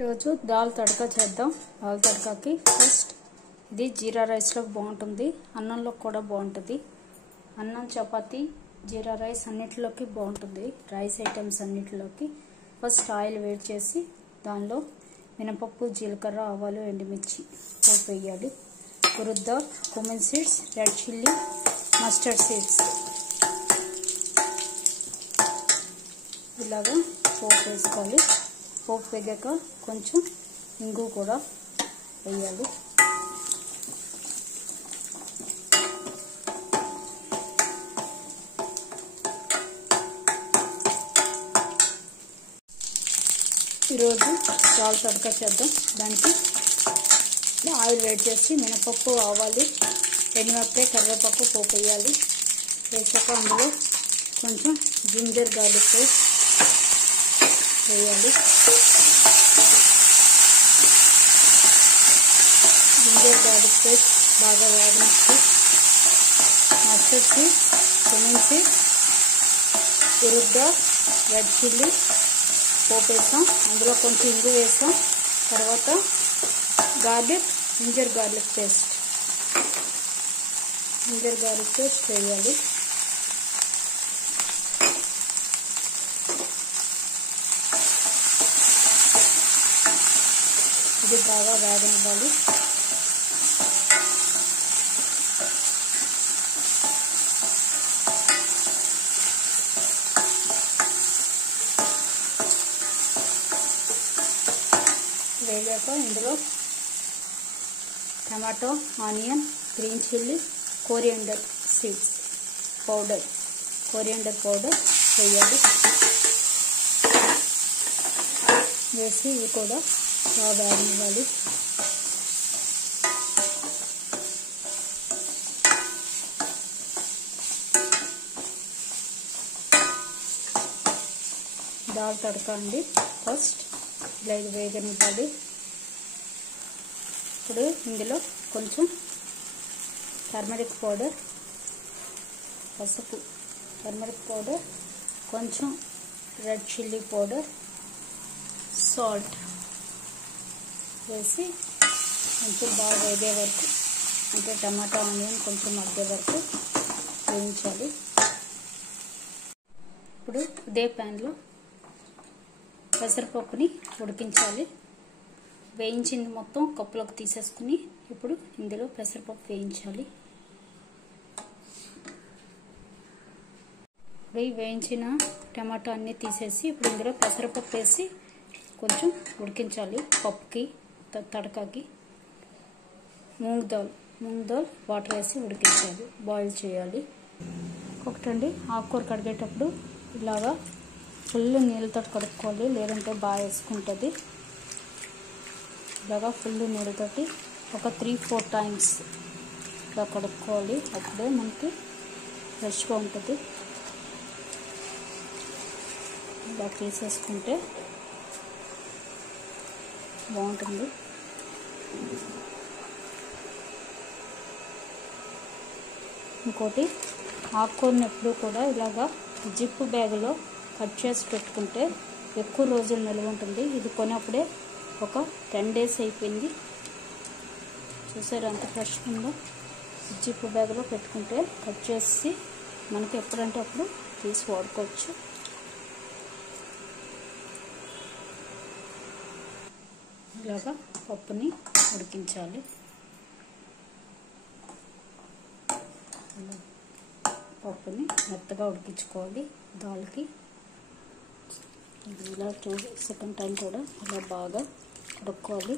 రోజు దాల్ తడకా చేద్దాం. దాల్ తడకాకి ఫస్ట్ ఇది జీరా రైస్లో బాగుంటుంది, అన్నంలో కూడా బాగుంటుంది. అన్నం, చపాతీ, జీరా రైస్ అన్నిటిలోకి బాగుంటుంది. రైస్ ఐటమ్స్ అన్నిటిలోకి ఫస్ట్ ఆయిల్ వేడి చేసి దానిలో మినపప్పు, జీలకర్ర, ఆవాలు, ఎండుమిర్చి పోపు వేయాలి. Urad dal, cumin seeds, red chilli, mustard seeds ఇలాగా పోపు వేసుకోవాలి. పోపు వేగాక కొంచెం ఇంగు కూడా వేయాలి. ఈరోజు దాల్ తడకా చేద్దాం. దానికి ఆయిల్ వేడి చేసి మినపప్పు, ఆవాలు, ఎండుమిరపకాయ, కరివేపాకు పోపు వేయాలి. వేసాక అందులో కొంచెం జింజర్ గార్లిక్ పేస్ట్ వేయాలి. జింజర్ గార్లిక్ పేస్ట్ బాగా వేగనిచ్చి mustard seeds, cumin seeds, urad dal, red chilli పోపు వేసాం. అందులో కొంచెం ఇంగు వేసాం. తర్వాత జింజర్ గార్లిక్ పేస్ట్ వేయాలి. ఇది బాగా వేగనివ్వాలి. వేగాక ఇందులో tomato, onion, green chilli, coriander powder వేయాలి. వేసి ఇవి కూడా బాగా వేగనివ్వాలి. దాల్ తడకా అండి. ఫస్ట్ ఇలా ఇది వేగనివ్వాలి. ఇప్పుడు ఇందులో కొంచెం టర్మరిక్ పౌడర్, పసుపు, కొంచెం రెడ్ చిల్లీ పౌడర్, సాల్ట్ వేసి కొంచెం బాగా వేగే వరకు, అంటే టమాటా, ఆనియన్ కొంచెం మగ్గే వరకు వేయించాలి. ఇప్పుడు ఇదే ప్యాన్లో పెసరపప్పుని ఉడికించాలి. వేయించింది మొత్తం కప్పులోకి తీసేసుకుని ఇప్పుడు ఇందులో పెసరపప్పు వేయించాలి. ఇప్పుడు వేయించిన టమాటా అన్నీ తీసేసి ఇప్పుడు ఇందులో పెసరపప్పు వేసి కొంచెం ఉడికించాలి. పప్పుకి, తడకాకి మూంగ్ దాల్ వాటర్ వేసి ఉడికించాలి, బాయిల్ చేయాలి. ఒకటండి, ఆకుకూర కడిగేటప్పుడు ఇలాగా ఫుల్ నీళ్ళతో కడుక్కోవాలి, లేదంటే బాగా వేసుకుంటుంది. ఇలాగా ఫుల్ నీళ్ళతోటి ఒక 3-4 టైమ్స్ ఇలా కడుక్కోవాలి. అప్పుడే మనకి ఫ్రెష్గా ఉంటుంది. ఇలా తీసేసుకుంటే బాగుంటుంది. ఇంకోటి, ఆకుకూరని ఎప్పుడు కూడా ఇలాగా జిప్ బ్యాగ్లో కట్ చేసి పెట్టుకుంటే ఎక్కువ రోజులు నిల్వ ఉంటుంది. ఇది కొన్నప్పుడే ఒక 10 days అయిపోయింది. చూసారు ఎంత ఫ్రెష్గా ఉందో. జిప్ బ్యాగ్లో పెట్టుకుంటే కట్ చేసి మనకి ఎప్పుడంటే అప్పుడు తీసి వాడుకోవచ్చు. ఇలాగా పప్పుని ఉడికించాలి. పప్పుని మెత్తగా ఉడికించుకోవాలి. దాల్కి ఇలా సెకండ్ టైం కూడా అలా బాగా ఉడుక్కోవాలి.